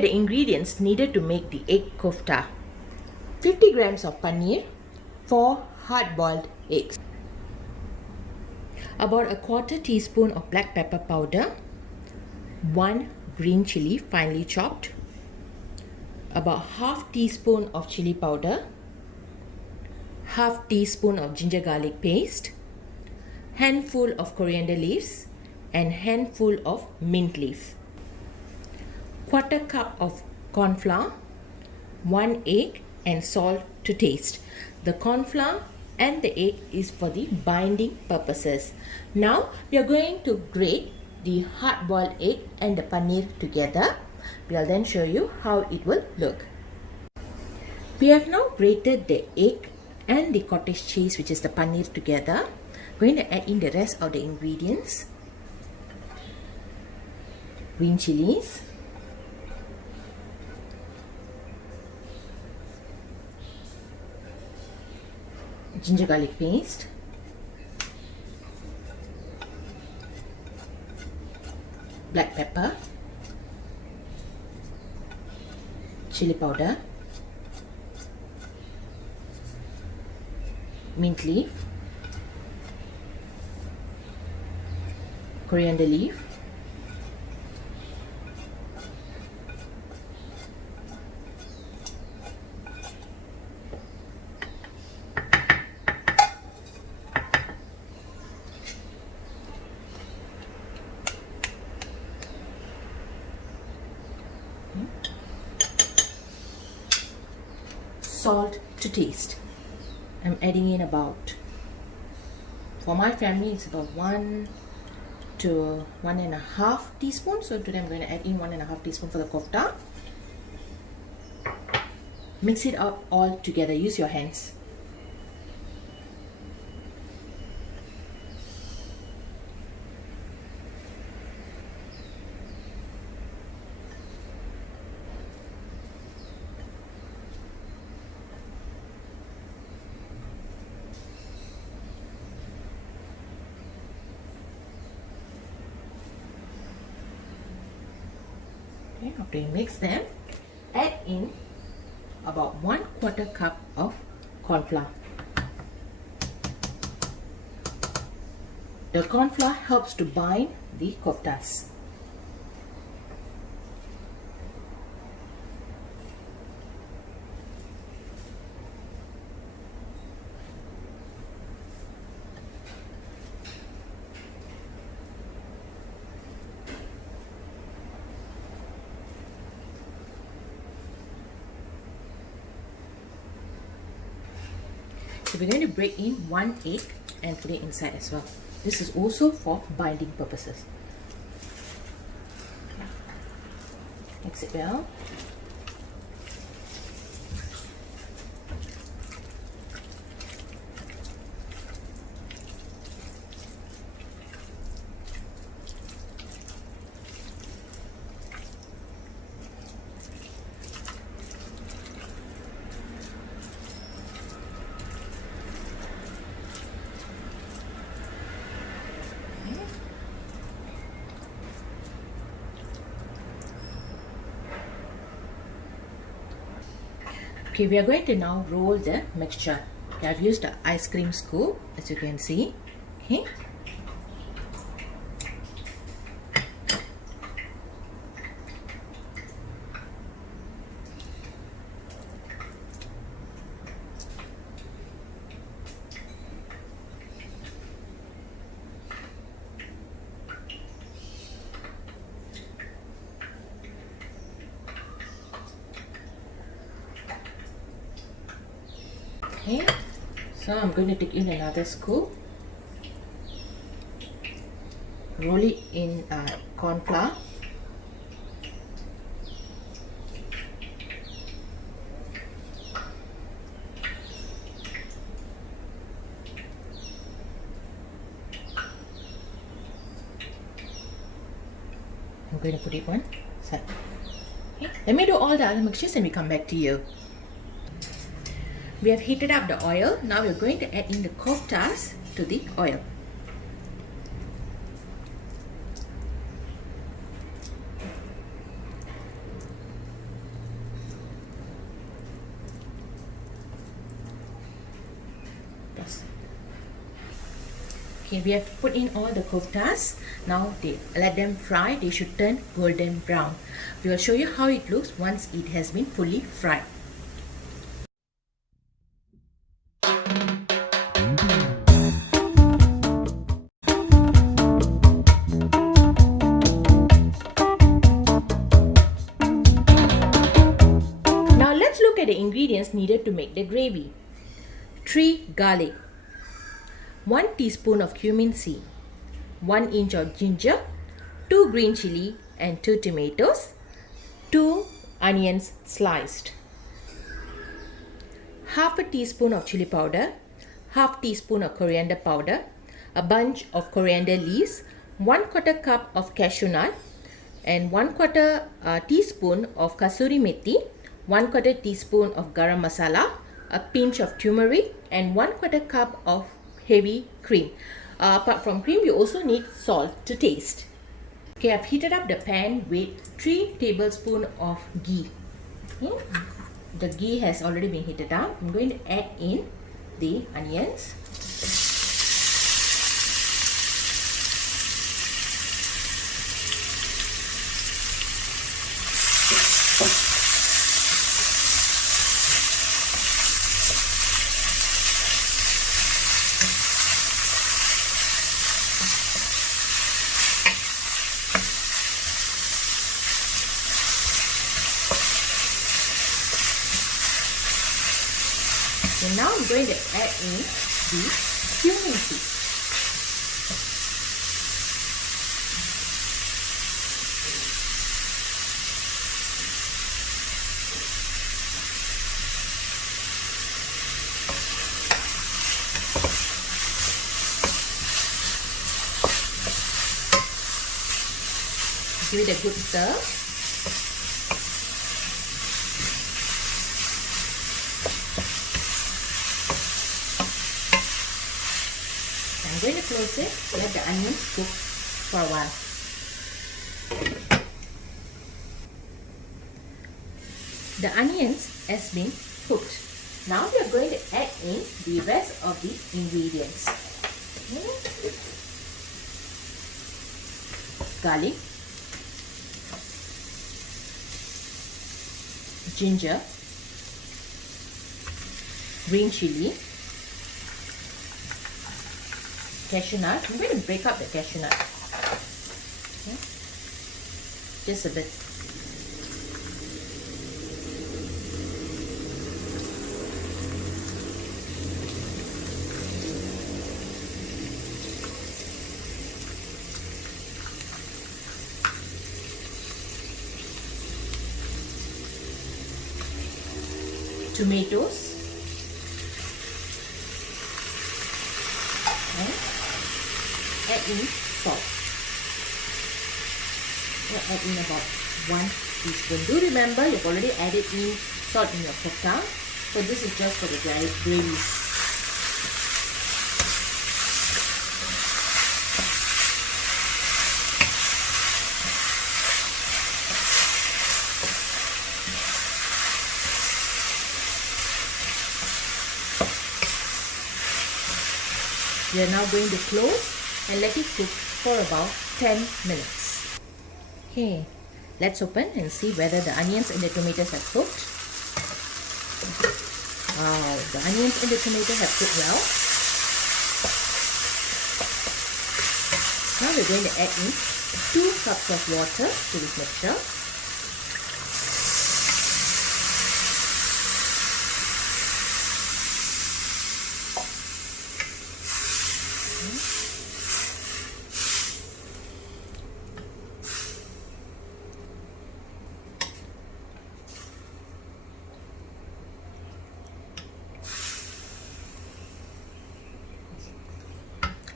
are the ingredients needed to make the egg kofta. 50 grams of paneer, 4 hard-boiled eggs, about a quarter teaspoon of black pepper powder, 1 green chili finely chopped, about half teaspoon of chili powder, half teaspoon of ginger garlic paste, handful of coriander leaves, and handful of mint leaf. Quarter cup of cornflour, 1 egg, and salt to taste. The cornflour and the egg is for the binding purposes. Now we are going to grate the hard-boiled egg and the paneer together. We'll then show you how it will look. We have now grated the egg and the cottage cheese, which is the paneer, together. Going to add in the rest of the ingredients. Green chilies, ginger garlic paste, black pepper, chili powder, mint leaf, coriander leaf, salt to taste. I'm adding in about, for my family it's about 1 to 1.5 teaspoons. So today I'm going to add in 1.5 teaspoon for the kofta. Mix it up all together. Use your hands. Okay, after you mix them, add in about 1/4 cup of cornflour. The cornflour helps to bind the koftas. So we're going to break in 1 egg and put it inside as well. This is also for binding purposes. Mix it well. Okay, we are going to now roll the mixture. Okay, I've used the ice cream scoop, as you can see. Okay. Okay, so I'm going to take in another scoop, roll it in corn flour, I'm going to put it one side. Okay, let me do all the other mixtures and we come back to you. We have heated up the oil. Now we're going to add in the koftas to the oil. Okay, we have put in all the koftas. Now let them fry. They should turn golden brown. We will show you how it looks once it has been fully fried. Now let's look at the ingredients needed to make the gravy. 3 garlic, 1 teaspoon of cumin seed, 1 inch of ginger, 2 green chili and 2 tomatoes, 2 onions sliced, half a teaspoon of chili powder, half teaspoon of coriander powder, a bunch of coriander leaves, 1/4 cup of cashew nut and 1/4 teaspoon of kasuri methi, 1/4 teaspoon of garam masala, a pinch of turmeric and 1/4 cup of heavy cream. Apart from cream, you also need salt to taste. Okay, I've heated up the pan with 3 tablespoons of ghee. Okay. The ghee has already been heated up. I'm going to add in the onions. So now I'm going to add in the cumin seed. Give it a good stir. I'm going to close it, let the onions cook for a while. The onions has been cooked. Now we are going to add in the rest of the ingredients. Garlic, ginger, green chili, cashew nut. I'm going to break up the cashew nut. Okay. Just a bit. Tomatoes. Add in salt. We'll add in about 1 teaspoon. Do remember you've already added in salt in your kofta, so this is just for the gravy. We are now going to close and let it cook for about 10 minutes. Okay, let's open and see whether the onions and the tomatoes have cooked. Wow, the onions and the tomatoes have cooked well. Now we're going to add in 2 cups of water to this mixture.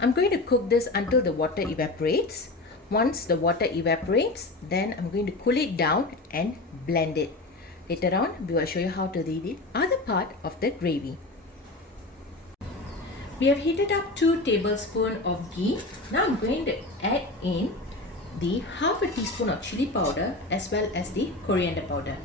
I'm going to cook this until the water evaporates. Once the water evaporates, then I'm going to cool it down and blend it. Later on, we will show you how to do the other part of the gravy. We have heated up 2 tablespoons of ghee. Now I'm going to add in the half a teaspoon of chili powder as well as the coriander powder.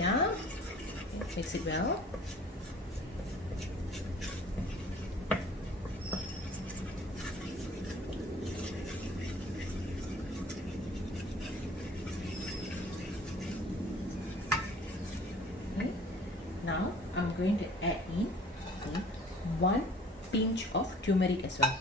it up, mix it well. Okay. Now I'm going to add in 1 pinch of turmeric as well.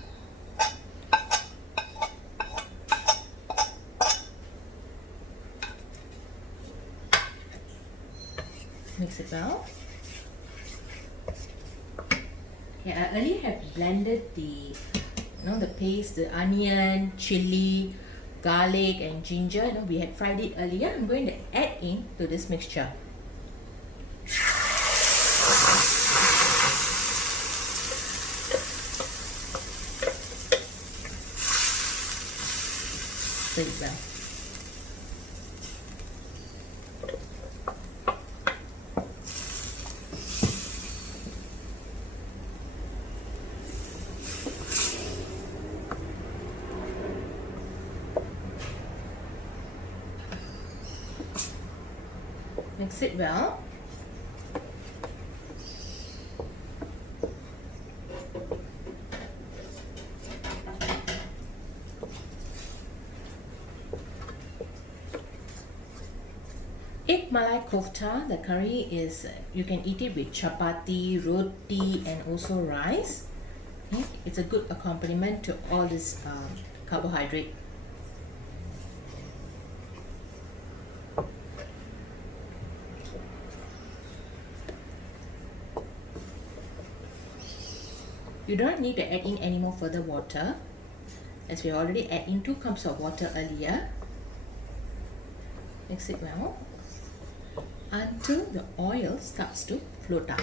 Mix it well. Okay, I earlier have blended the paste, the onion, chili, garlic and ginger. We had fried it earlier. I'm going to add in to this mixture. Stir it well. Mix it well. Egg Malai Kofta, the curry is, you can eat it with chapatti, roti and also rice. Okay? It's a good accompaniment to all this carbohydrate. You don't need to add in any more further water, as we already add in 2 cups of water earlier. Mix it well until the oil starts to float out.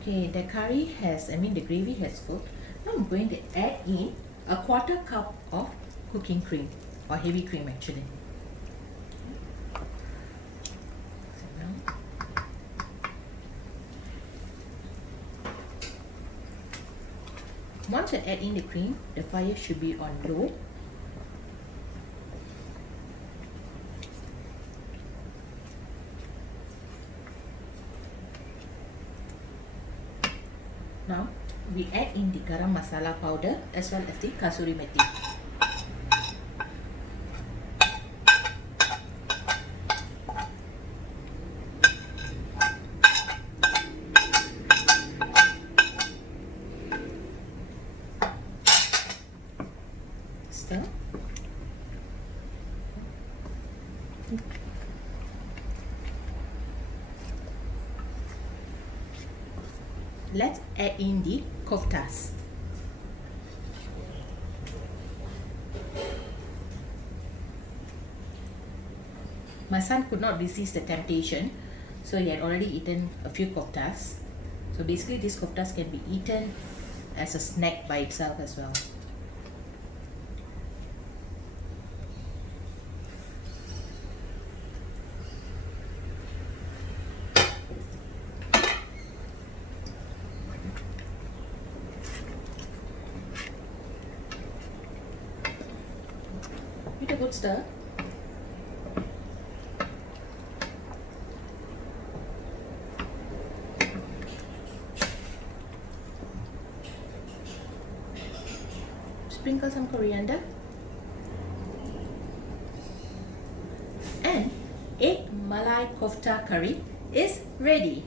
Okay, the curry has, the gravy has cooked. Now I'm going to add in a 1/4 cup of cooking cream, or heavy cream actually. Once I add in the cream, the fire should be on low. Now we add in the garam masala powder as well as the kasuri methi. Stir. Let's add in the koftas. My son could not resist the temptation, so he had already eaten a few koftas. So basically these koftas can be eaten as a snack by itself as well. With a good stir. Sprinkle some coriander. And egg Malai Kofta curry is ready.